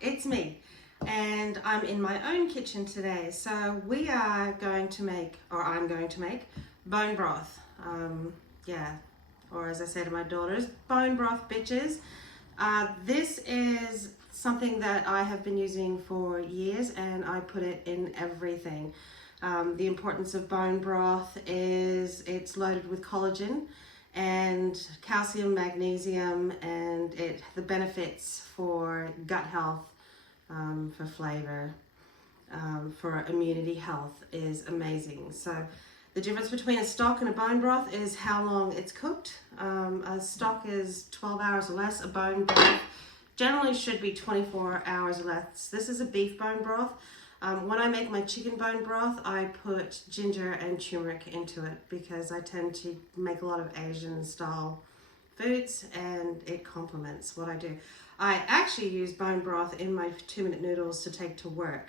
it's me, and I'm in my own kitchen today. So we are going to make, or I'm going to make, bone broth. Yeah, or as I say to my daughters, bone broth bitches. This is something that I have been using for years, and I put it in everything. The importance of bone broth is it's loaded with collagen and calcium, magnesium, and the benefits for gut health, for flavor, for immunity health is amazing. So the difference between a stock and a bone broth is how long it's cooked. A stock is 12 hours or less. A bone broth generally should be 24 hours or less. This is a beef bone broth. When I make my chicken bone broth, I put ginger and turmeric into it because I tend to make a lot of Asian style foods and it complements what I do. I actually use bone broth in my 2-minute noodles to take to work.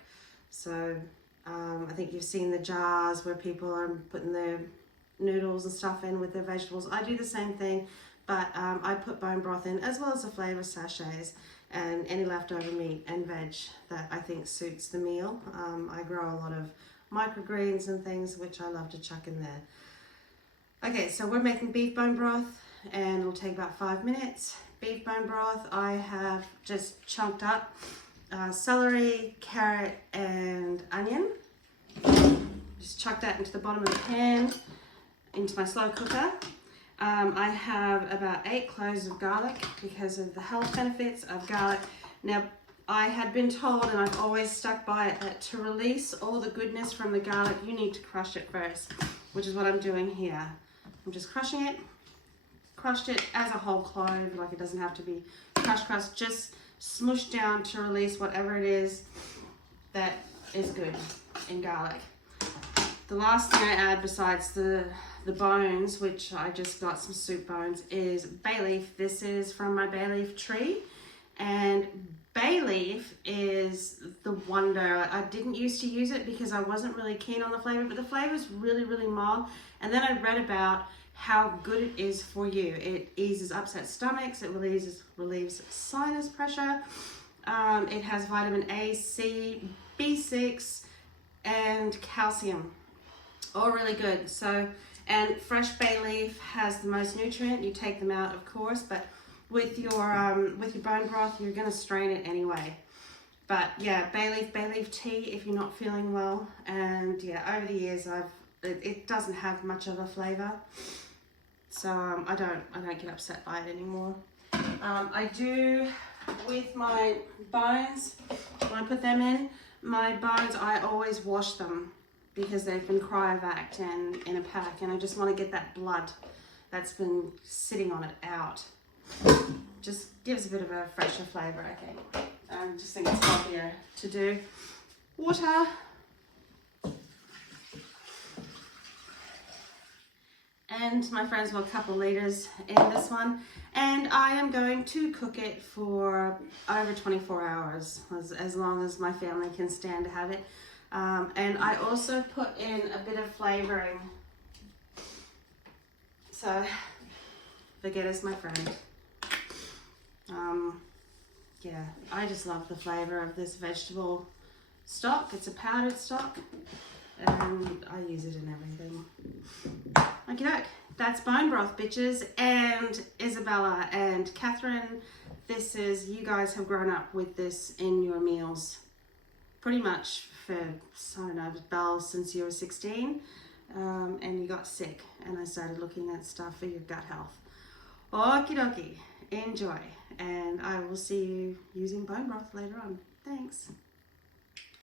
So I think you've seen the jars where people are putting their noodles and stuff in with their vegetables. I do the same thing, but I put bone broth in as well as the flavor sachets and any leftover meat and veg that I think suits the meal. I grow a lot of microgreens and things which I love to chuck in there. Okay, so we're making beef bone broth and it'll take about 5 minutes. Beef bone broth, I have just chunked up celery, carrot and onion. Just chuck that into the bottom of the pan, into my slow cooker. I have about 8 cloves of garlic because of the health benefits of garlic. Now, I had been told, and I've always stuck by it, that to release all the goodness from the garlic, you need to crush it first, which is what I'm doing here. I'm just crushing it, crushed it as a whole clove, like it doesn't have to be crushed, just smushed down to release whatever it is that is good in garlic. The last thing I add besides the bones, which I just got some soup bones, is bay leaf. This is from my bay leaf tree, and bay leaf is the wonder. I didn't used to use it because I wasn't really keen on the flavor, but the flavor is really, really mild. And then I read about how good it is for you. It eases upset stomachs, it relieves sinus pressure. It has vitamin A, C, B6, and calcium. All really good. So, and fresh bay leaf has the most nutrient. You take them out, of course, but with your bone broth, you're going to strain it anyway. But yeah, bay leaf tea if you're not feeling well. And yeah, over the years, it doesn't have much of a flavor, so I don't get upset by it anymore. I do with my bones, when I put them in, my bones, I always wash them because they've been cryovacked and in a pack, and I just want to get that blood that's been sitting on it out. Just gives a bit of a fresher flavour, I think. I just think it's healthier to do. Water. And my friends, well, a couple litres in this one. And I am going to cook it for over 24 hours, as long as my family can stand to have it. And I also put in a bit of flavouring. So, forget it's my friend. Yeah, I just love the flavour of this vegetable stock. It's a powdered stock, and I use it in everything. Okie doke, that's bone broth, bitches. And Isabella and Catherine, you guys have grown up with this in your meals pretty much for, I don't know, Belle, since you were 16, and you got sick, and I started looking at stuff for your gut health. Okie dokie, enjoy, and I will see you using bone broth later on. Thanks.